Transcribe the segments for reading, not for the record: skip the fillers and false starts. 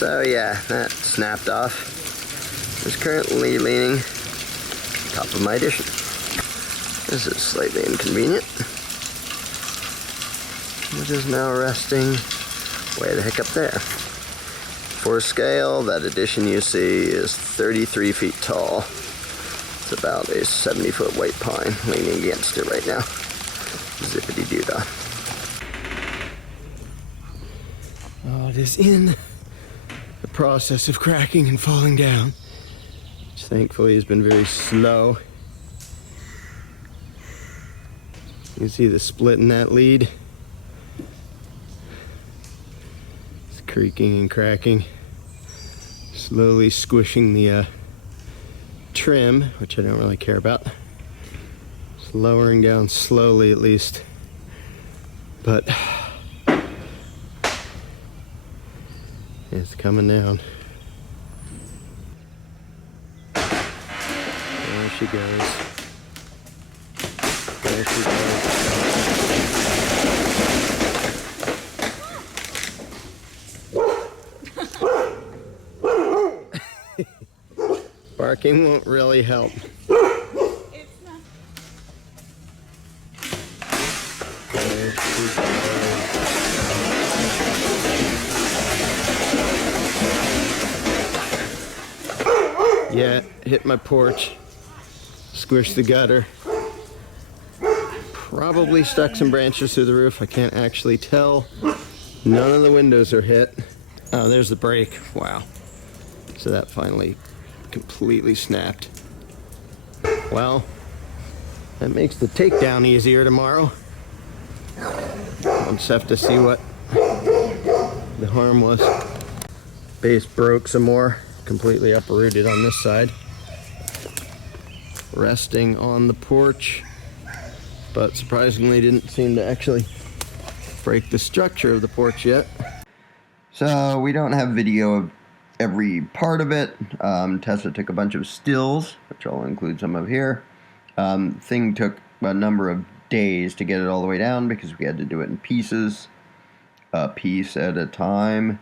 So yeah, that snapped off. It's currently leaning top of my addition. This is slightly inconvenient. It is now resting way the heck up there. For scale, that addition you see is 33 feet tall. It's about a 70-foot white pine leaning against it right now. Zippity-doo-dah. Oh, it is in the process of cracking and falling down, which thankfully has been very slow. You can see the split in that lead. It's creaking and cracking, slowly squishing the trim, which I don't really care about. It's lowering down slowly at least, but it's coming down. There she goes. There she goes. Barking won't really help. It's not. There she goes. Yeah, hit my porch, squished the gutter, probably stuck some branches through the roof. I can't actually tell. None of the windows are hit. Oh, there's the brake. Wow. So that finally completely snapped. Well, that makes the takedown easier tomorrow. I'll just have to see what the harm was. Base broke some more. Completely uprooted on this side. Resting on the porch, but surprisingly didn't seem to actually break the structure of the porch yet. So we don't have video of every part of it. Tessa took a bunch of stills, which I'll include some of here. Thing took a number of days to get it all the way down because we had to do it in pieces, a piece at a time.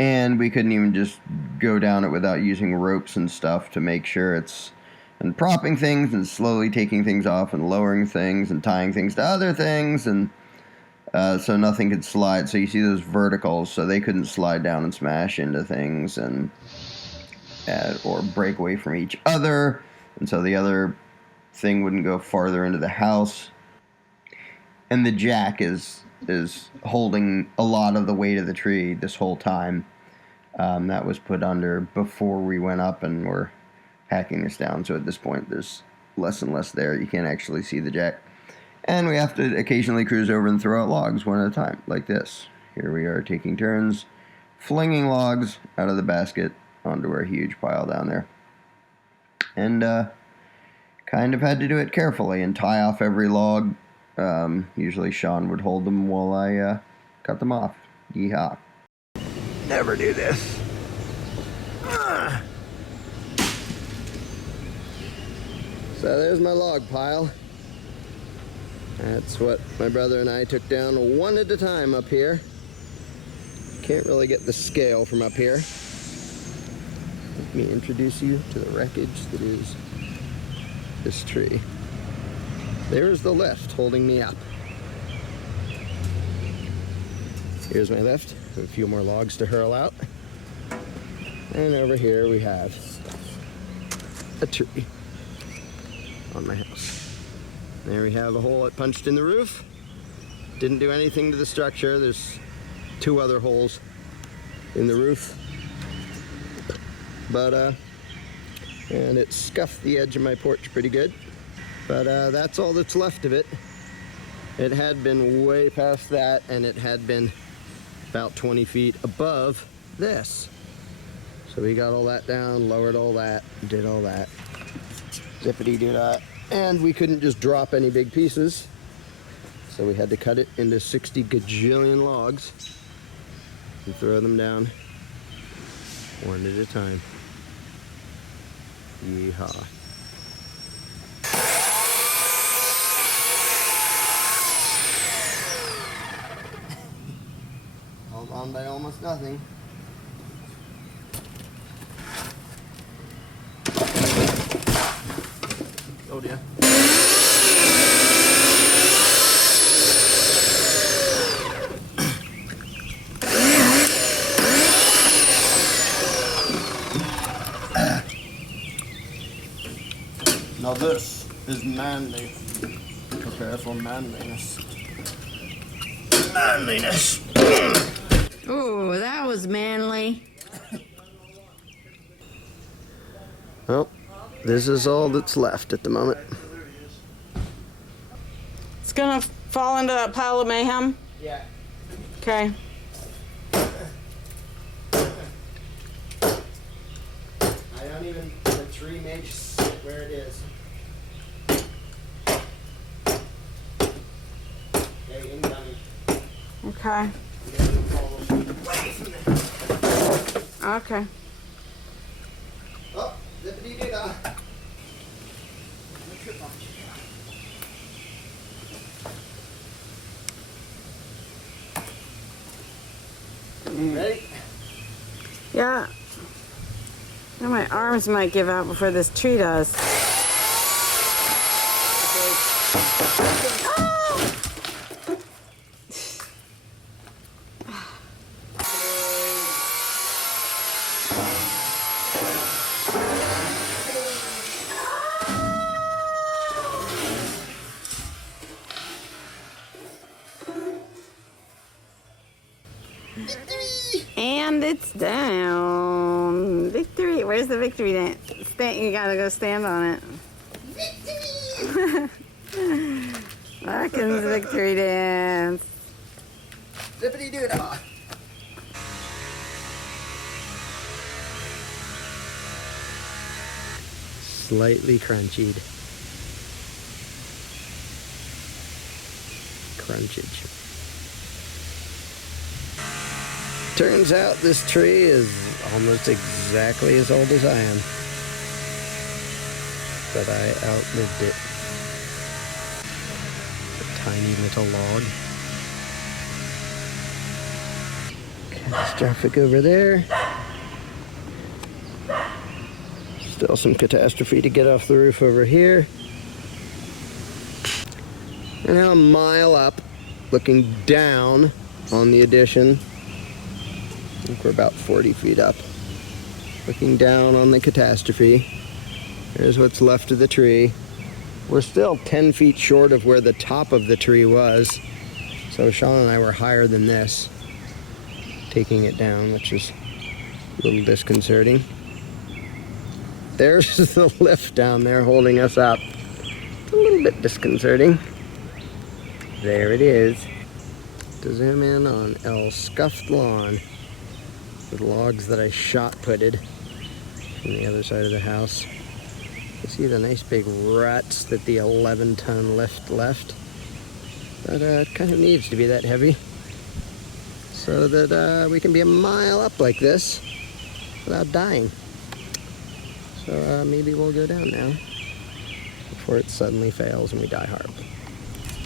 And we couldn't even just go down it without using ropes and stuff to make sure it's, and propping things and slowly taking things off and lowering things and tying things to other things, and so nothing could slide. So you see those verticals, so they couldn't slide down and smash into things and or break away from each other, and so the other thing wouldn't go farther into the house. And the jack is holding a lot of the weight of the tree this whole time. That was put under before we went up and were hacking this down. So at this point, there's less and less there. You can't actually see the jack. And we have to occasionally cruise over and throw out logs one at a time, like this. Here we are taking turns, flinging logs out of the basket onto our huge pile down there. And kind of had to do it carefully and tie off every log. Usually Sean would hold them while I cut them off. Yeehaw. Never do this. So there's my log pile. That's what my brother and I took down one at a time up here. Can't really get the scale from up here. Let me introduce you to the wreckage that is this tree. There's the lift holding me up. Here's my lift, a few more logs to hurl out. And over here we have a tree on my house. There we have a hole that punched in the roof. Didn't do anything to the structure. There's two other holes in the roof. But, and it scuffed the edge of my porch pretty good. But that's all that's left of it. It had been way past that, and it had been about 20 feet above this. So we got all that down, lowered all that, did all that. Zippity-doo-dah. And we couldn't just drop any big pieces. So we had to cut it into 60 gajillion logs and throw them down one at a time. Yeehaw. Held on by almost nothing. Oh dear. Now this is manly. Prepare for manliness. Manliness! Ooh, that was manly. Well, this is all that's left at the moment. It's gonna fall into that pile of mayhem? Yeah. Okay. I don't even, the tree may just sit where it is. Okay, incoming. Okay. Okay. Oh, zippity-doo-dah. Ready? Yeah. Now my arms might give out before this tree does. And it's down. Victory. Where's the victory dance? You gotta go stand on it. Larkin's victory dance. Zippity-doo-dah. Slightly crunched. Crunchage. Turns out this tree is almost exactly as old as I am. But I outlived it. A tiny little log. Catastrophic over there. Still some catastrophe to get off the roof over here. And now a mile up, looking down on the addition. I think we're about 40 feet up. Looking down on the catastrophe. Here's what's left of the tree. We're still 10 feet short of where the top of the tree was. So Sean and I were higher than this, taking it down, which is a little disconcerting. There's the lift down there holding us up. A little bit disconcerting. There it is. To zoom in on El Scuffed Lawn. The logs that I shot-putted from the other side of the house. You see the nice big ruts that the 11-ton lift left. But it kind of needs to be that heavy so that we can be a mile up like this without dying. So maybe we'll go down now before it suddenly fails and we die horribly.